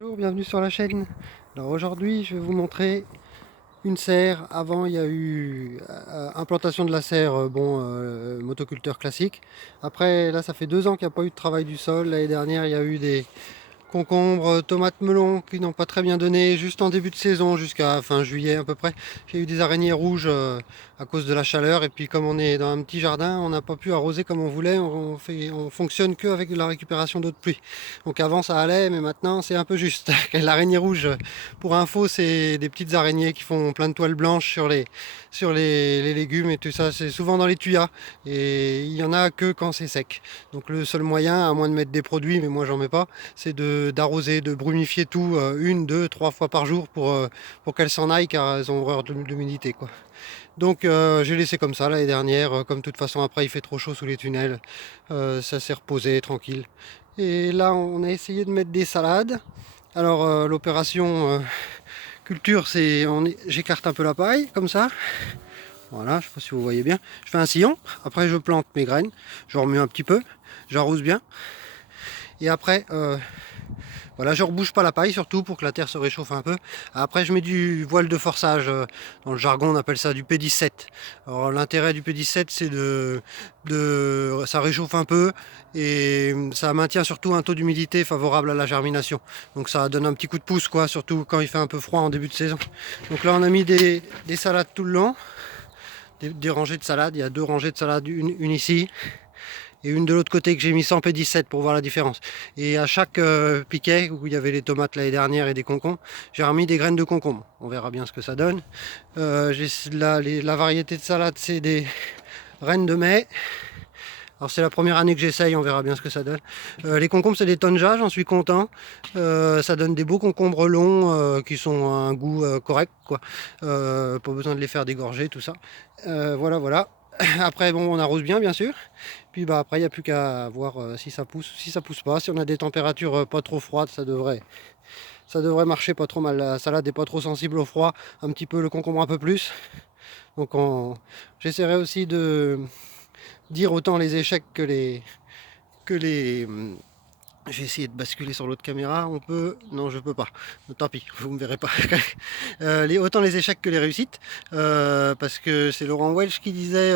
Bonjour, bienvenue sur la chaîne. Alors aujourd'hui je vais vous montrer une serre. Avant il y a eu implantation de la serre, motoculteur classique. Après là ça fait 2 ans qu'il n'y a pas eu de travail du sol. L'année dernière il y a eu des concombres, tomates, melons qui n'ont pas très bien donné juste en début de saison jusqu'à fin juillet à peu près. J'ai eu des araignées rouges à cause de la chaleur, et puis comme on est dans un petit jardin, on n'a pas pu arroser comme on voulait. On fonctionne que avec de la récupération d'eau de pluie. Donc avant ça allait, mais maintenant c'est un peu juste. L'araignée rouge, pour info, c'est des petites araignées qui font plein de toiles blanches sur les légumes et tout ça. C'est souvent dans les tuyas et il y en a que quand c'est sec. Donc le seul moyen, à moins de mettre des produits, mais moi j'en mets pas, c'est d'arroser, de brumifier tout 1, 2, 3 fois par jour pour qu'elles s'en aillent, car elles ont horreur de l'humidité, quoi. Donc j'ai laissé comme ça l'année dernière. Comme de toute façon après il fait trop chaud sous les tunnels, ça s'est reposé tranquille. Et là on a essayé de mettre des salades. Alors l'opération culture, j'écarte un peu la paille comme ça. Voilà, je sais pas si vous voyez bien. Je fais un sillon, après je plante mes graines, je remue un petit peu, j'arrose bien. Et après, voilà, je rebouge pas la paille, surtout pour que la terre se réchauffe un peu. Après, je mets du voile de forçage. Dans le jargon, on appelle ça du P17. Alors, l'intérêt du P17, c'est ça réchauffe un peu et ça maintient surtout un taux d'humidité favorable à la germination. Donc, ça donne un petit coup de pouce, quoi, surtout quand il fait un peu froid en début de saison. Donc là, on a mis des salades tout le long, des rangées de salades. Il y a 2 rangées de salades, une ici et une de l'autre côté que j'ai mis sans P17 pour voir la différence. Et à chaque piquet où il y avait les tomates l'année dernière et des concombres, j'ai remis des graines de concombre. On verra bien ce que ça donne. La variété de salade, c'est des reines de mai. Alors c'est la première année que j'essaye, on verra bien ce que ça donne. Les concombres, c'est des tonja, j'en suis content. Ça donne des beaux concombres longs qui sont à un goût correct, quoi. Pas besoin de les faire dégorger, tout ça. Voilà, voilà. Après, bon, on arrose bien sûr. Puis bah après, il n'y a plus qu'à voir si ça pousse ou si ça pousse pas. Si on a des températures pas trop froides, ça devrait marcher pas trop mal. La salade n'est pas trop sensible au froid, un petit peu, le concombre un peu plus. Donc j'essaierai aussi de dire autant les échecs que les. J'ai essayé de basculer sur l'autre caméra, on peut... Non, je peux pas. Tant pis, vous me verrez pas. Autant les échecs que les réussites. Parce que c'est Laurent Welch qui disait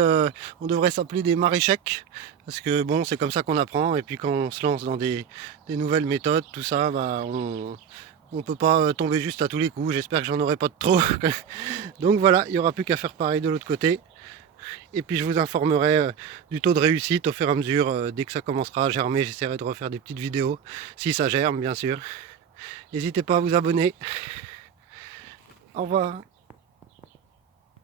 on devrait s'appeler des maréchecs. Parce que bon, c'est comme ça qu'on apprend. Et puis quand on se lance dans des nouvelles méthodes, tout ça, bah, on peut pas tomber juste à tous les coups. J'espère que j'en aurai pas de trop. Donc voilà, il n'y aura plus qu'à faire pareil de l'autre côté. Et puis je vous informerai du taux de réussite au fur et à mesure. Dès que ça commencera à germer, j'essaierai de refaire des petites vidéos, si ça germe bien sûr. N'hésitez pas à vous abonner. Au revoir.